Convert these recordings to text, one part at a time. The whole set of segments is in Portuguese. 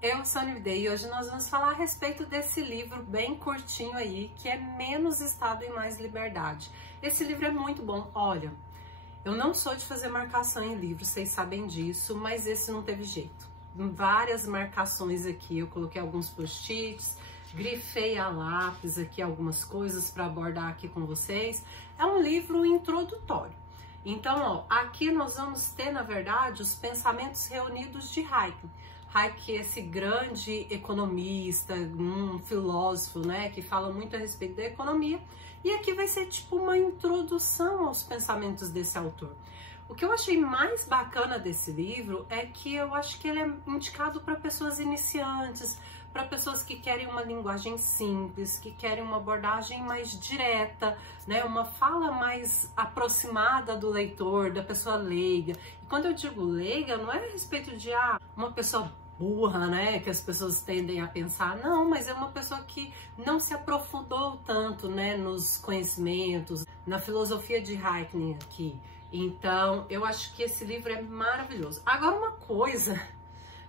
Eu sou a Nividei e hoje nós vamos falar a respeito desse livro bem curtinho aí, que é Menos Estado e Mais Liberdade. Esse livro é muito bom. Olha, eu não sou de fazer marcação em livro, vocês sabem disso, mas esse não teve jeito. Várias marcações aqui, eu coloquei alguns post-its, grifei a lápis aqui algumas coisas para abordar aqui com vocês. É um livro introdutório. Então, ó, aqui nós vamos ter, na verdade, os pensamentos reunidos de Hayek. Hayek, esse grande economista, um filósofo, né, que fala muito a respeito da economia. E aqui vai ser tipo uma introdução aos pensamentos desse autor. O que eu achei mais bacana desse livro é que eu acho que ele é indicado para pessoas iniciantes, para pessoas que querem uma linguagem simples, que querem uma abordagem mais direta, né, uma fala mais aproximada do leitor, da pessoa leiga. E quando eu digo leiga, não é a respeito de uma pessoa burra, né, que as pessoas tendem a pensar, não, mas é uma pessoa que não se aprofundou tanto, né, nos conhecimentos, na filosofia de Hayek aqui. Então, eu acho que esse livro é maravilhoso. Agora, uma coisa,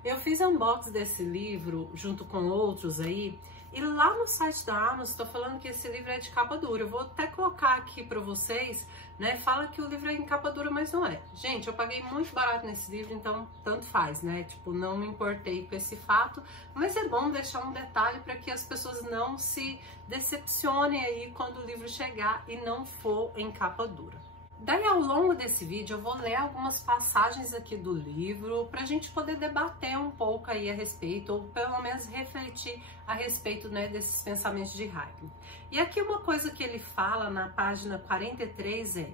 eu fiz unboxing desse livro junto com outros aí, e lá no site da Amazon estou falando que esse livro é de capa dura. Eu vou até colocar aqui para vocês, né? Fala que o livro é em capa dura, mas não é. Gente, eu paguei muito barato nesse livro, então tanto faz, né? Tipo, não me importei com esse fato, mas é bom deixar um detalhe para que as pessoas não se decepcionem aí quando o livro chegar e não for em capa dura. Daí, ao longo desse vídeo, eu vou ler algumas passagens aqui do livro para a gente poder debater um pouco aí a respeito, ou pelo menos refletir a respeito, né, desses pensamentos de Hayek. E aqui uma coisa que ele fala na página 43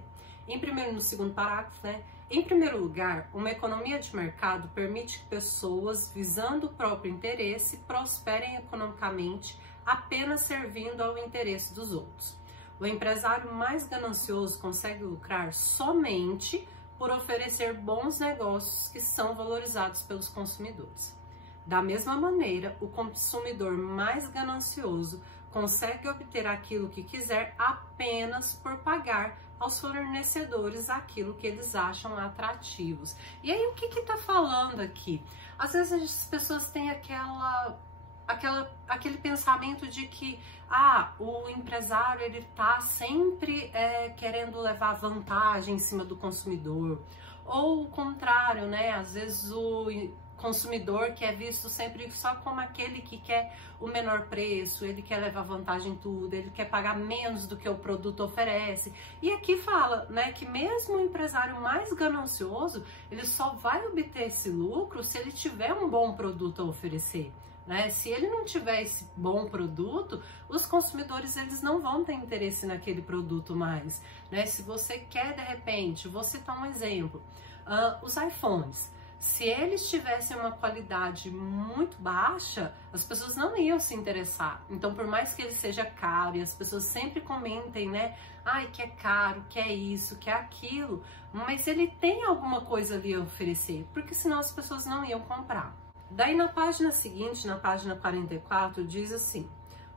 no segundo parágrafo, né? Em primeiro lugar, uma economia de mercado permite que pessoas, visando o próprio interesse, prosperem economicamente apenas servindo ao interesse dos outros. O empresário mais ganancioso consegue lucrar somente por oferecer bons negócios que são valorizados pelos consumidores. Da mesma maneira, o consumidor mais ganancioso consegue obter aquilo que quiser apenas por pagar aos fornecedores aquilo que eles acham atrativos. E aí, o que está falando aqui? Às vezes as pessoas têm aquele pensamento de que o empresário ele tá sempre querendo levar vantagem em cima do consumidor, ou o contrário, né? Às vezes o consumidor que é visto sempre só como aquele que quer o menor preço, ele quer levar vantagem em tudo, ele quer pagar menos do que o produto oferece. E aqui fala, né, que mesmo o empresário mais ganancioso, ele só vai obter esse lucro se ele tiver um bom produto a oferecer. Né? Se ele não tiver esse bom produto, os consumidores eles não vão ter interesse naquele produto mais. Né? Se você quer, de repente, vou citar um exemplo, os iPhones. Se eles tivessem uma qualidade muito baixa, as pessoas não iam se interessar. Então, por mais que ele seja caro, e as pessoas sempre comentem, né? Ai, que é caro, que é isso, que é aquilo, mas ele tem alguma coisa ali a oferecer, porque senão as pessoas não iam comprar. Daí na página seguinte, na página 44, diz assim: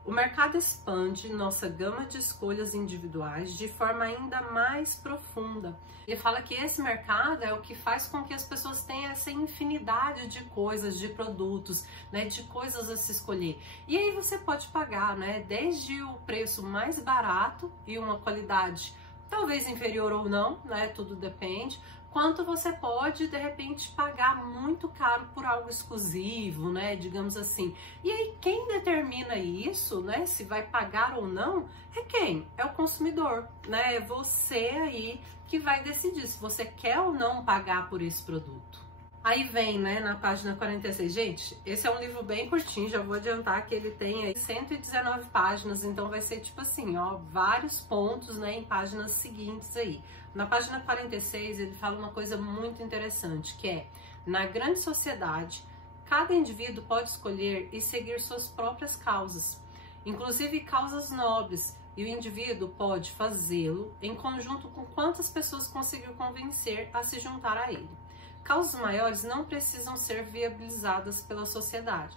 o mercado expande nossa gama de escolhas individuais de forma ainda mais profunda. Ele fala que esse mercado é o que faz com que as pessoas tenham essa infinidade de coisas, de produtos, né, de coisas a se escolher. E aí você pode pagar, né, desde o preço mais barato e uma qualidade talvez inferior ou não, né, tudo depende, quanto você pode, de repente, pagar muito caro por algo exclusivo, né, digamos assim. E aí, quem determina isso, né, se vai pagar ou não, é quem? É o consumidor, né, é você aí que vai decidir se você quer ou não pagar por esse produto. Aí vem, né, na página 46, gente, esse é um livro bem curtinho, já vou adiantar que ele tem aí 119 páginas, então vai ser tipo assim, ó, vários pontos, né, em páginas seguintes aí. Na página 46, ele fala uma coisa muito interessante, que é, na grande sociedade, cada indivíduo pode escolher e seguir suas próprias causas, inclusive causas nobres, e o indivíduo pode fazê-lo em conjunto com quantas pessoas conseguiu convencer a se juntar a ele. Causas maiores não precisam ser viabilizadas pela sociedade.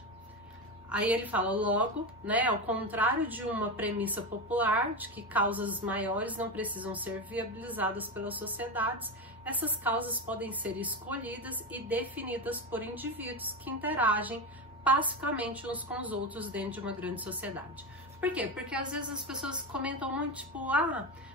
Aí ele fala logo, né, ao contrário de uma premissa popular de que causas maiores não precisam ser viabilizadas pelas sociedades, essas causas podem ser escolhidas e definidas por indivíduos que interagem pacificamente uns com os outros dentro de uma grande sociedade. Por quê? Porque às vezes as pessoas comentam muito, tipo,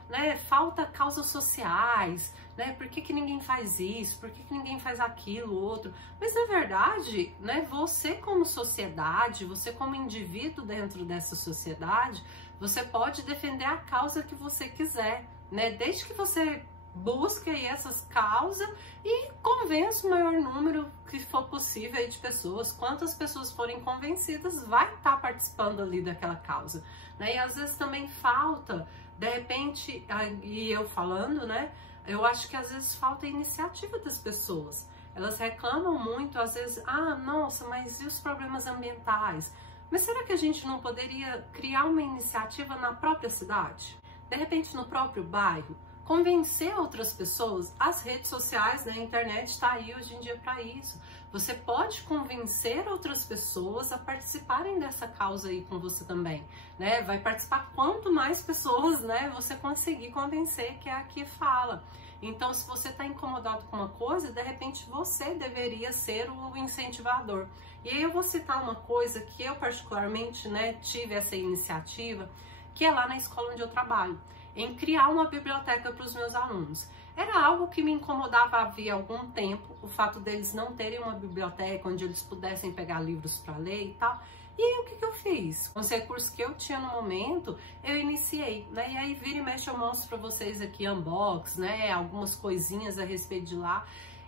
né, falta causas sociais, né, por que ninguém faz isso, por que ninguém faz aquilo, outro. Mas na verdade, né, você como sociedade, você como indivíduo dentro dessa sociedade, você pode defender a causa que você quiser, né, desde que você busque aí essas causas e convença o maior número que for possível aí de pessoas. Quantas pessoas forem convencidas, vai estar participando ali daquela causa, né? E às vezes também falta, de repente, e eu falando, né? Eu acho que às vezes falta a iniciativa das pessoas. Elas reclamam muito, às vezes, nossa, mas e os problemas ambientais? Mas será que a gente não poderia criar uma iniciativa na própria cidade? De repente, no próprio bairro? Convencer outras pessoas, as redes sociais, né, a internet está aí hoje em dia para isso. Você pode convencer outras pessoas a participarem dessa causa aí com você também, né? Vai participar quanto mais pessoas, né, você conseguir convencer, que é a que fala. Então, se você está incomodado com uma coisa, de repente você deveria ser o incentivador. E aí eu vou citar uma coisa que eu particularmente, né, tive essa iniciativa, que é lá na escola onde eu trabalho, em criar uma biblioteca para os meus alunos. Era algo que me incomodava havia algum tempo, o fato deles não terem uma biblioteca onde eles pudessem pegar livros para ler e tal. E aí o que eu fiz? Com os recursos que eu tinha no momento, eu iniciei, né? E aí vira e mexe eu mostro para vocês aqui unbox, né? Algumas coisinhas a respeito de lá.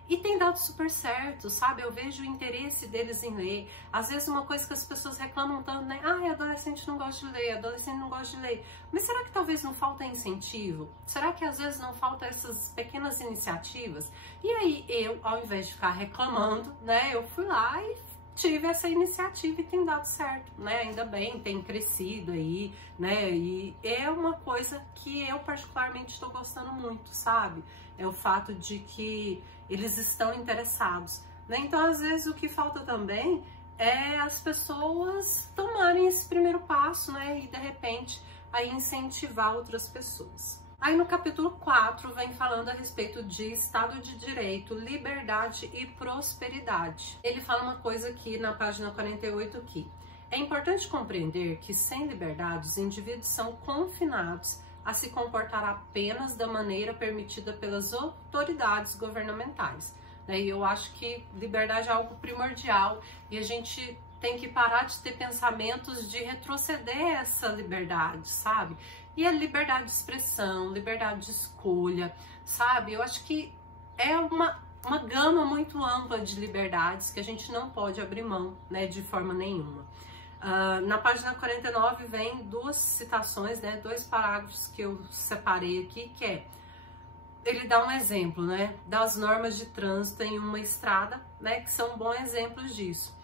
E tem dado super certo, sabe? Eu vejo o interesse deles em ler. Às vezes uma coisa que as pessoas reclamam tanto, né? Adolescente não gosta de ler, adolescente não gosta de ler. Mas será que talvez não falta incentivo? Será que às vezes não falta essas pequenas iniciativas? E aí eu, ao invés de ficar reclamando, né? Eu fui lá e tive essa iniciativa e tem dado certo, né? Ainda bem, tem crescido aí, né? E é uma coisa que eu particularmente estou gostando muito, sabe? É o fato de que eles estão interessados, né? Então, às vezes, o que falta também é as pessoas tomarem esse primeiro passo, né? E, de repente, aí incentivar outras pessoas. Aí, no capítulo 4, vem falando a respeito de Estado de Direito, liberdade e prosperidade. Ele fala uma coisa aqui na página 48 que é importante compreender que, sem liberdade, os indivíduos são confinados a se comportar apenas da maneira permitida pelas autoridades governamentais. E eu acho que liberdade é algo primordial e a gente tem que parar de ter pensamentos de retroceder essa liberdade, sabe? E a liberdade de expressão, liberdade de escolha, sabe? Eu acho que é uma gama muito ampla de liberdades que a gente não pode abrir mão, né, de forma nenhuma. Na página 49 vem duas citações, né, dois parágrafos que eu separei aqui, que é, ele dá um exemplo, né, das normas de trânsito em uma estrada, né, que são bons exemplos disso.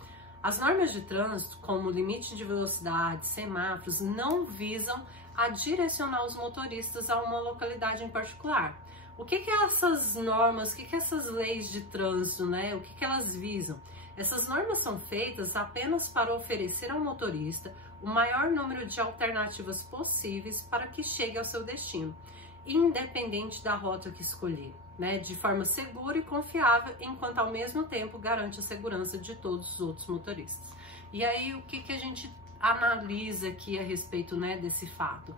As normas de trânsito, como limite de velocidade, semáforos, não visam a direcionar os motoristas a uma localidade em particular. O que essas normas, o que essas leis de trânsito, né, o que elas visam? Essas normas são feitas apenas para oferecer ao motorista o maior número de alternativas possíveis para que chegue ao seu destino, independente da rota que escolher, né, de forma segura e confiável, enquanto ao mesmo tempo garante a segurança de todos os outros motoristas. E aí o que a gente analisa aqui a respeito, né, desse fato?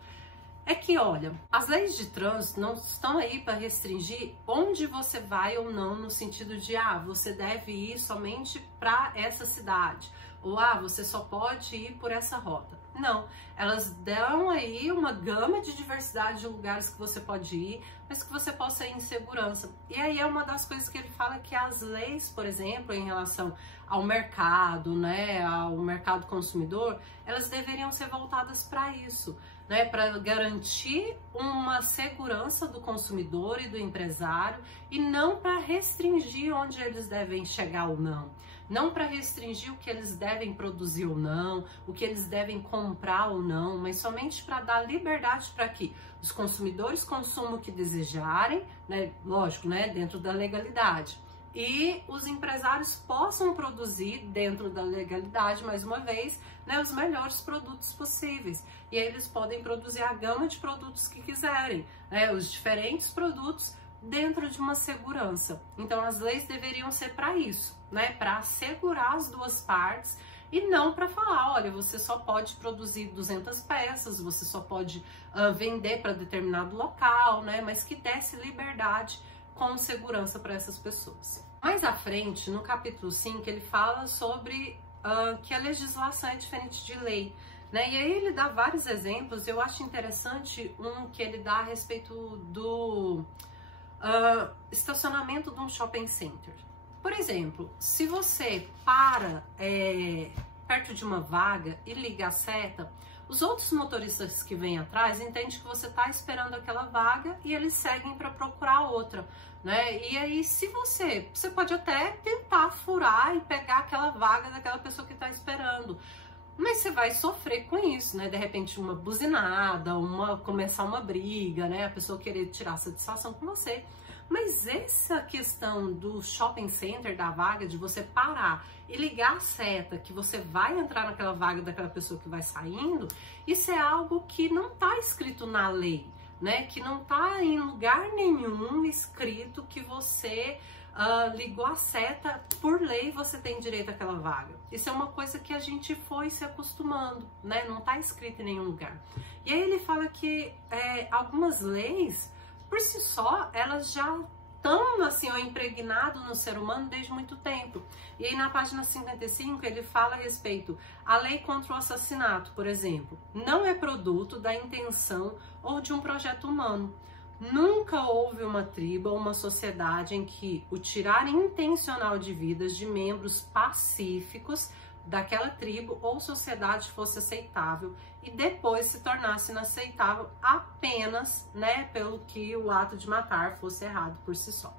É que, olha, as leis de trânsito não estão aí para restringir onde você vai ou não, no sentido de, você deve ir somente para essa cidade, ou, você só pode ir por essa rota. Não, elas dão aí uma gama de diversidade de lugares que você pode ir, mas que você possa ir em segurança. E aí é uma das coisas que ele fala que as leis, por exemplo, em relação ao mercado, né, ao mercado consumidor, elas deveriam ser voltadas para isso, né, para garantir uma segurança do consumidor e do empresário e não para restringir onde eles devem chegar ou não. Não para restringir o que eles devem produzir ou não, o que eles devem comprar ou não, mas somente para dar liberdade para que os consumidores consumam o que desejarem, né, lógico, né, dentro da legalidade. E os empresários possam produzir dentro da legalidade, mais uma vez, né, os melhores produtos possíveis. E aí eles podem produzir a gama de produtos que quiserem, né, os diferentes produtos dentro de uma segurança. Então as leis deveriam ser para isso, né, para assegurar as duas partes e não para falar, olha, você só pode produzir 200 peças, você só pode vender para determinado local, né? Mas que desse liberdade com segurança para essas pessoas. Mais à frente, no capítulo 5, ele fala sobre que a legislação é diferente de lei, né? E aí ele dá vários exemplos. Eu acho interessante um que ele dá a respeito do estacionamento de um shopping center. Por exemplo, se você para perto de uma vaga e liga a seta, os outros motoristas que vêm atrás entendem que você está esperando aquela vaga e eles seguem para procurar outra, né? E aí, se você pode até tentar furar e pegar aquela vaga daquela pessoa que está esperando, mas você vai sofrer com isso, né? De repente, uma buzinada, começar uma briga, né? A pessoa querer tirar satisfação com você. Mas essa questão do shopping center, da vaga, de você parar e ligar a seta que você vai entrar naquela vaga daquela pessoa que vai saindo, isso é algo que não está escrito na lei, né? Que não está em lugar nenhum escrito que você ligou a seta, por lei você tem direito àquela vaga. Isso é uma coisa que a gente foi se acostumando, né? Não está escrito em nenhum lugar. E aí ele fala que algumas leis, por si só, elas já estão assim, impregnado no ser humano desde muito tempo. E aí na página 55 ele fala a respeito, a lei contra o assassinato, por exemplo, não é produto da intenção ou de um projeto humano. Nunca houve uma tribo ou uma sociedade em que o tirar intencional de vidas de membros pacíficos daquela tribo ou sociedade fosse aceitável e depois se tornasse inaceitável apenas, né, pelo que o ato de matar fosse errado por si só.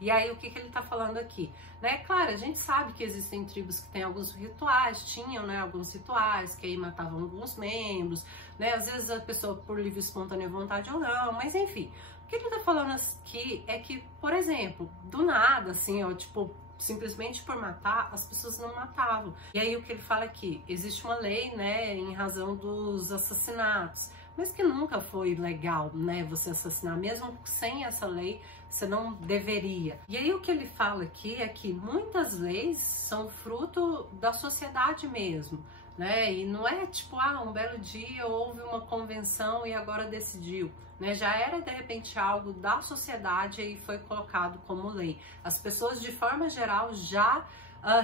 E aí o que ele tá falando aqui, né? Claro, a gente sabe que existem tribos que têm alguns rituais, tinham, né, alguns rituais que aí matavam alguns membros, né? Às vezes a pessoa por livre e espontânea vontade ou não, mas enfim. O que ele tá falando aqui é que, por exemplo, do nada, assim, ó, tipo, simplesmente por matar, as pessoas não matavam. E aí o que ele fala aqui, existe uma lei, né, em razão dos assassinatos, mas que nunca foi legal, né, você assassinar, mesmo sem essa lei, você não deveria. E aí o que ele fala aqui é que muitas leis são fruto da sociedade mesmo, né, e não é tipo, um belo dia houve uma convenção e agora decidiu, né, já era de repente algo da sociedade e foi colocado como lei. As pessoas de forma geral já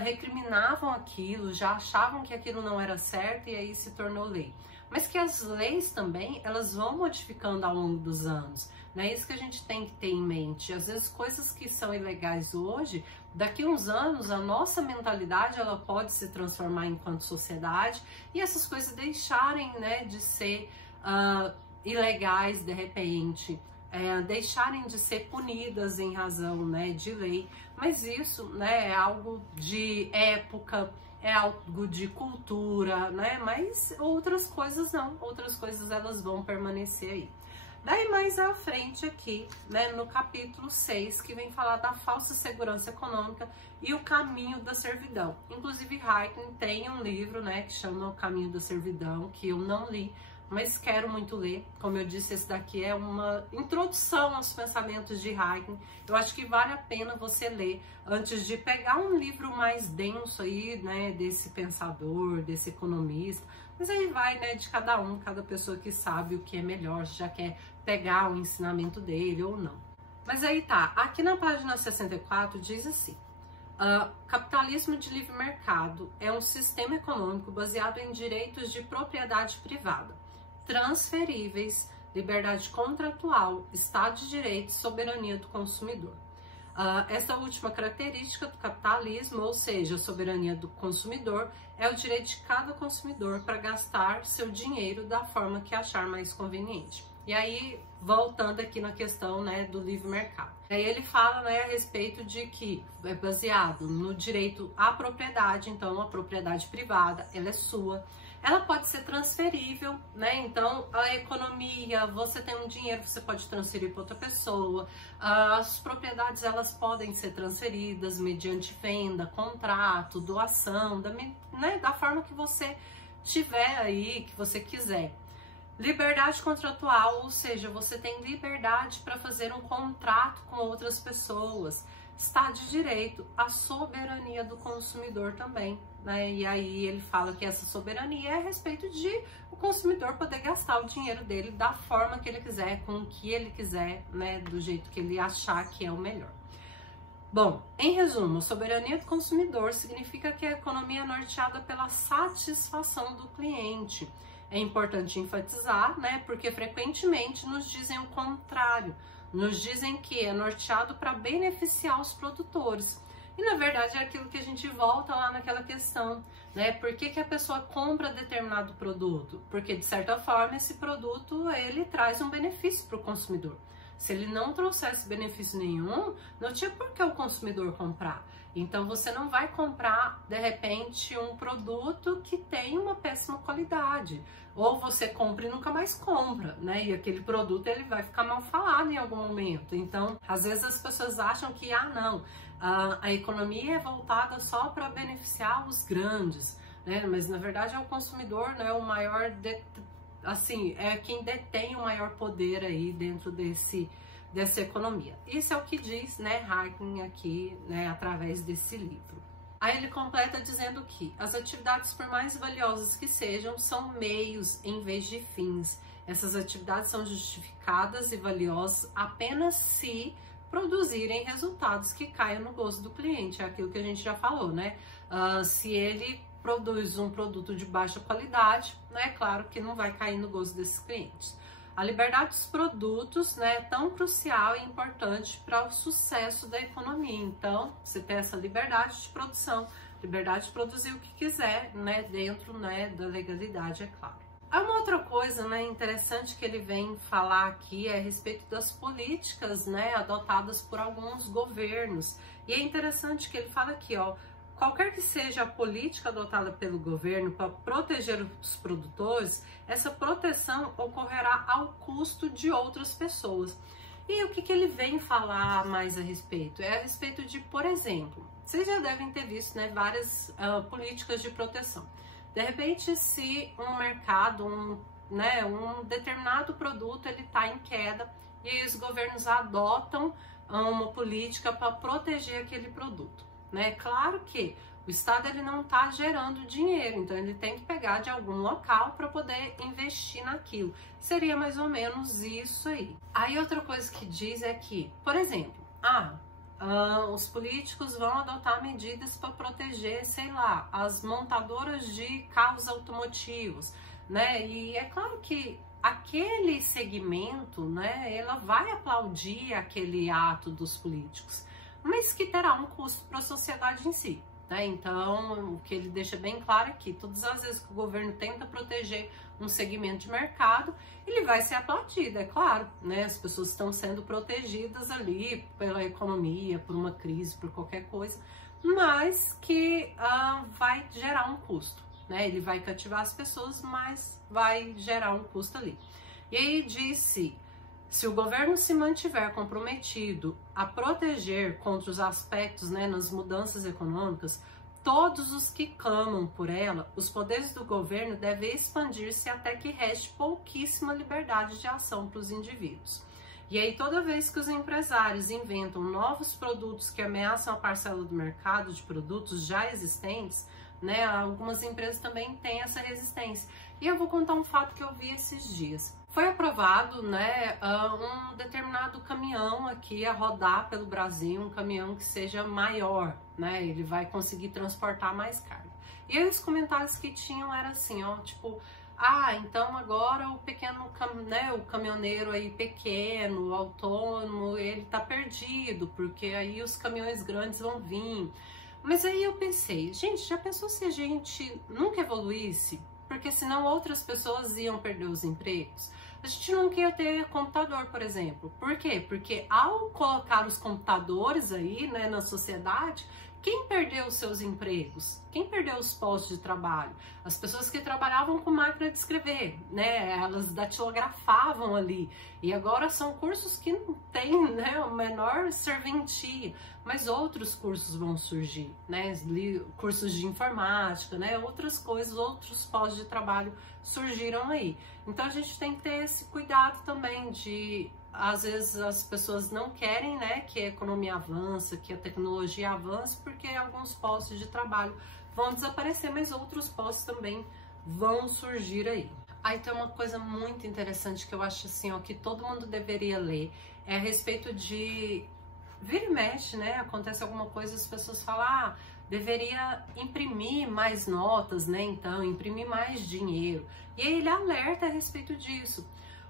recriminavam aquilo, já achavam que aquilo não era certo e aí se tornou lei. Mas que as leis também, elas vão modificando ao longo dos anos, né? Isso que a gente tem que ter em mente. Às vezes coisas que são ilegais hoje, daqui a uns anos a nossa mentalidade ela pode se transformar enquanto sociedade e essas coisas deixarem, né, de ser ilegais de repente, deixarem de ser punidas em razão, né, de lei. Mas isso, né, é algo de época, é algo de cultura, né? Mas outras coisas não, outras coisas elas vão permanecer aí. Daí mais à frente aqui, né, no capítulo 6, que vem falar da falsa segurança econômica e o caminho da servidão. Inclusive Hayek tem um livro, né, que chama O Caminho da Servidão, que eu não li, mas quero muito ler. Como eu disse, esse daqui é uma introdução aos pensamentos de Hayek. Eu acho que vale a pena você ler antes de pegar um livro mais denso aí, né, desse pensador, desse economista. Mas aí vai, né, de cada um, cada pessoa que sabe o que é melhor, se já quer pegar o ensinamento dele ou não. Mas aí tá, aqui na página 64 diz assim: capitalismo de livre mercado é um sistema econômico baseado em direitos de propriedade privada, transferíveis, liberdade contratual, Estado de Direito e soberania do consumidor. Essa última característica do capitalismo, ou seja, a soberania do consumidor, é o direito de cada consumidor para gastar seu dinheiro da forma que achar mais conveniente. E aí, voltando aqui na questão, né, do livre mercado. Aí ele fala, né, a respeito de que é baseado no direito à propriedade, então a propriedade privada, ela é sua. Ela pode ser transferível, né? Então, a economia, você tem um dinheiro, você pode transferir para outra pessoa. As propriedades, elas podem ser transferidas mediante venda, contrato, doação, da forma que você tiver aí, que você quiser. Liberdade contratual, ou seja, você tem liberdade para fazer um contrato com outras pessoas. Estado de Direito, a soberania do consumidor também, né? E aí ele fala que essa soberania é a respeito de o consumidor poder gastar o dinheiro dele da forma que ele quiser, com o que ele quiser, né? Do jeito que ele achar que é o melhor. Bom, em resumo, soberania do consumidor significa que a economia é norteada pela satisfação do cliente. É importante enfatizar, né? Porque frequentemente nos dizem o contrário. Nos dizem que é norteado para beneficiar os produtores. E na verdade é aquilo que a gente volta lá naquela questão, né? Por que a pessoa compra determinado produto? Porque de certa forma esse produto ele traz um benefício para o consumidor. Se ele não trouxesse benefício nenhum, não tinha por que o consumidor comprar. Então você não vai comprar de repente um produto que tem uma péssima qualidade. Ou você compra e nunca mais compra, né? E aquele produto ele vai ficar mal falado em algum momento. Então, às vezes as pessoas acham que, não, a economia é voltada só para beneficiar os grandes, né? Mas na verdade é o consumidor, né? O maior, assim, é quem detém o maior poder aí dentro dessa economia. Isso é o que diz, né, Hayek aqui, né, através desse livro. Aí ele completa dizendo que as atividades, por mais valiosas que sejam, são meios em vez de fins. Essas atividades são justificadas e valiosas apenas se produzirem resultados que caiam no gosto do cliente. É aquilo que a gente já falou, né? Se ele produz um produto de baixa qualidade, né, claro que não vai cair no gosto desses clientes. A liberdade dos produtos, né, é tão crucial e importante para o sucesso da economia. Então, você tem essa liberdade de produção, liberdade de produzir o que quiser, né, dentro, né, da legalidade, é claro. Há uma outra coisa, né, interessante que ele vem falar aqui é a respeito das políticas, né, adotadas por alguns governos. E é interessante que ele fala aqui, ó, qualquer que seja a política adotada pelo governo para proteger os produtores, essa proteção ocorrerá ao custo de outras pessoas. E o que ele vem falar mais a respeito? É a respeito de, por exemplo, vocês já devem ter visto, né, várias políticas de proteção. De repente, se um mercado, um determinado produto, ele está em queda e aí os governos adotam uma política para proteger aquele produto. Né? Claro que o Estado ele não está gerando dinheiro, então ele tem que pegar de algum local para poder investir naquilo. Seria mais ou menos isso aí. Aí outra coisa que diz é que, por exemplo, os políticos vão adotar medidas para proteger, sei lá, as montadoras de carros automotivos, né? E é claro que aquele segmento, né, ela vai aplaudir aquele ato dos políticos, mas que terá um custo para a sociedade em si, né? Então, o que ele deixa bem claro é que todas as vezes que o governo tenta proteger um segmento de mercado, ele vai ser aplaudido, é claro, né? As pessoas estão sendo protegidas ali pela economia, por uma crise, por qualquer coisa, mas que vai gerar um custo, né? Ele vai cativar as pessoas, mas vai gerar um custo ali. E aí disse: se o governo se mantiver comprometido a proteger contra os aspectos, né, nas mudanças econômicas, todos os que clamam por ela, os poderes do governo devem expandir-se até que reste pouquíssima liberdade de ação para os indivíduos. E aí, toda vez que os empresários inventam novos produtos que ameaçam a parcela do mercado de produtos já existentes, né, algumas empresas também têm essa resistência. E eu vou contar um fato que eu vi esses dias. Foi aprovado, né, um determinado caminhão aqui a rodar pelo Brasil, um caminhão que seja maior, né, ele vai conseguir transportar mais carga. E aí os comentários que tinham era assim, ó, tipo, então agora o pequeno, né, o caminhoneiro aí pequeno, autônomo, ele tá perdido, porque aí os caminhões grandes vão vir. Mas aí eu pensei, gente, já pensou se a gente nunca evoluísse? Porque senão outras pessoas iam perder os empregos. A gente não quer ter computador, por exemplo. Por quê? Porque ao colocar os computadores aí, né, na sociedade, quem perdeu os seus empregos? Quem perdeu os postos de trabalho? As pessoas que trabalhavam com máquina de escrever, né? Elas datilografavam ali. E agora são cursos que não têm, né, o menor serventia. Mas outros cursos vão surgir, né? Cursos de informática, né? Outras coisas, outros postos de trabalho surgiram aí. Então a gente tem que ter esse cuidado também de, às vezes as pessoas não querem, né, que a economia avance, que a tecnologia avance, porque alguns postos de trabalho vão desaparecer, mas outros postos também vão surgir aí. Aí tem uma coisa muito interessante que eu acho assim, ó, que todo mundo deveria ler, é a respeito de vira e mexe, né? Acontece alguma coisa, as pessoas falam, deveria imprimir mais notas, né? Então, imprimir mais dinheiro. E aí ele alerta a respeito disso.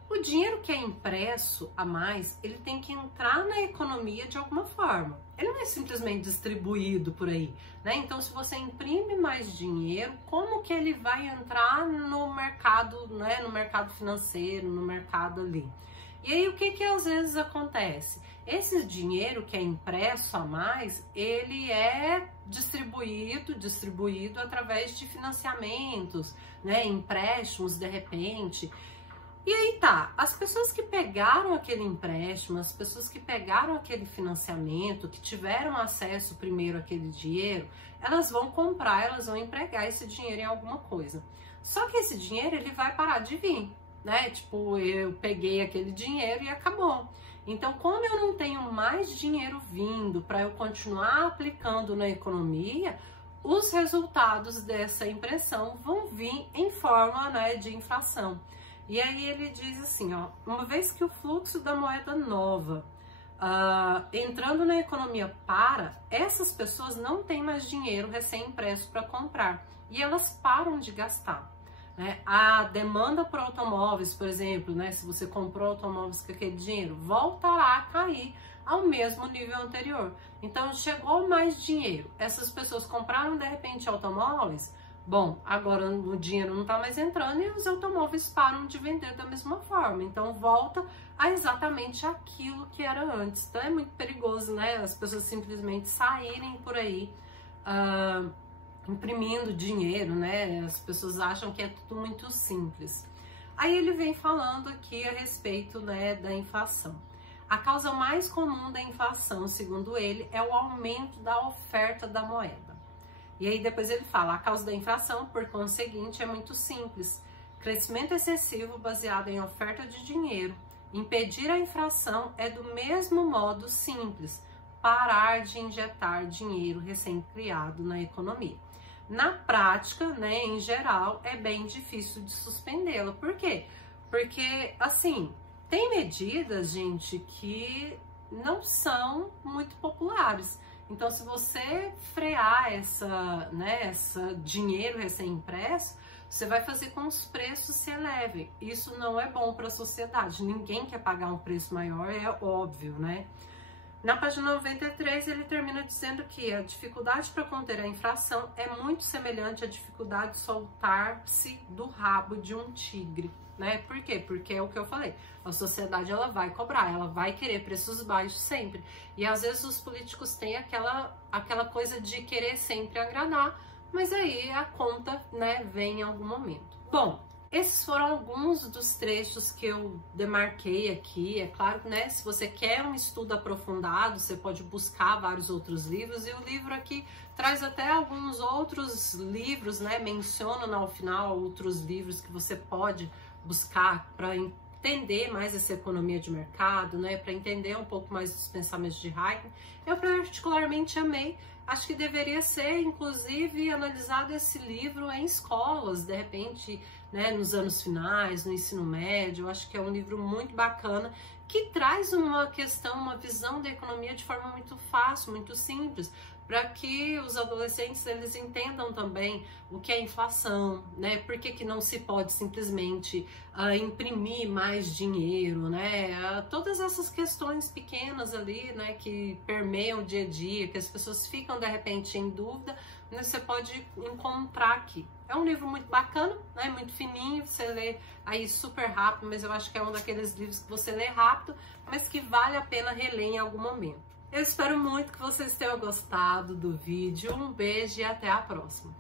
O dinheiro que é impresso a mais, ele tem que entrar na economia de alguma forma. Ele não é simplesmente distribuído por aí, né? Então, se você imprime mais dinheiro, como que ele vai entrar no mercado, né? No mercado financeiro, no mercado ali? E aí, o que às vezes acontece? Esse dinheiro que é impresso a mais, ele é distribuído através de financiamentos, né? Empréstimos, de repente. E aí tá, as pessoas que pegaram aquele empréstimo, as pessoas que pegaram aquele financiamento, que tiveram acesso primeiro àquele dinheiro, elas vão comprar, elas vão empregar esse dinheiro em alguma coisa. Só que esse dinheiro, ele vai parar de vir, né? Tipo, eu peguei aquele dinheiro e acabou. Então, como eu não tenho mais dinheiro vindo para eu continuar aplicando na economia, os resultados dessa impressão vão vir em forma, né, de inflação. E aí ele diz assim, ó, uma vez que o fluxo da moeda nova entrando na economia essas pessoas não têm mais dinheiro recém-impresso para comprar e elas param de gastar, né? A demanda por automóveis, por exemplo, né, se você comprou automóveis com aquele dinheiro, voltará a cair ao mesmo nível anterior. Então chegou mais dinheiro, essas pessoas compraram de repente automóveis. Bom, agora o dinheiro não está mais entrando e os automóveis param de vender da mesma forma. Então, volta a exatamente aquilo que era antes. Então, é muito perigoso, né? As pessoas simplesmente saírem por aí imprimindo dinheiro, né? As pessoas acham que é tudo muito simples. Aí ele vem falando aqui a respeito, né, da inflação. A causa mais comum da inflação, segundo ele, é o aumento da oferta da moeda. E aí depois ele fala, a causa da inflação, por conseguinte, é muito simples. Crescimento excessivo baseado em oferta de dinheiro. Impedir a inflação é do mesmo modo simples, parar de injetar dinheiro recém-criado na economia. Na prática, né, em geral, é bem difícil de suspendê-la. Por quê? Porque, assim, tem medidas, gente, que não são muito populares. Então, se você frear essa dinheiro recém-impresso, você vai fazer com que os preços se elevem. Isso não é bom para a sociedade. Ninguém quer pagar um preço maior, é óbvio, né? Na página 93, ele termina dizendo que a dificuldade para conter a inflação é muito semelhante à dificuldade de soltar-se do rabo de um tigre, né? Por quê? Porque é o que eu falei, a sociedade ela vai cobrar, ela vai querer preços baixos sempre. E às vezes os políticos têm aquela coisa de querer sempre agradar, mas aí a conta, né, vem em algum momento. Bom, esses foram alguns dos trechos que eu demarquei aqui. É claro que, né, se você quer um estudo aprofundado, você pode buscar vários outros livros, e o livro aqui traz até alguns outros livros, né, menciona ao final outros livros que você pode buscar para entender mais essa economia de mercado, né, para entender um pouco mais dos pensamentos de Hayek. Eu particularmente amei. Acho que deveria ser, inclusive, analisado esse livro em escolas, de repente, né, nos anos finais, no ensino médio. Eu acho que é um livro muito bacana, que traz uma questão, uma visão da economia de forma muito fácil, muito simples, para que os adolescentes eles entendam também o que é inflação, né? Por que não se pode simplesmente imprimir mais dinheiro, né? Todas essas questões pequenas ali, né, que permeiam o dia a dia, que as pessoas ficam de repente em dúvida, né, você pode encontrar aqui. É um livro muito bacana, né? Muito fininho, você lê aí super rápido, mas eu acho que é um daqueles livros que você lê rápido, mas que vale a pena reler em algum momento. Eu espero muito que vocês tenham gostado do vídeo. Um beijo e até a próxima!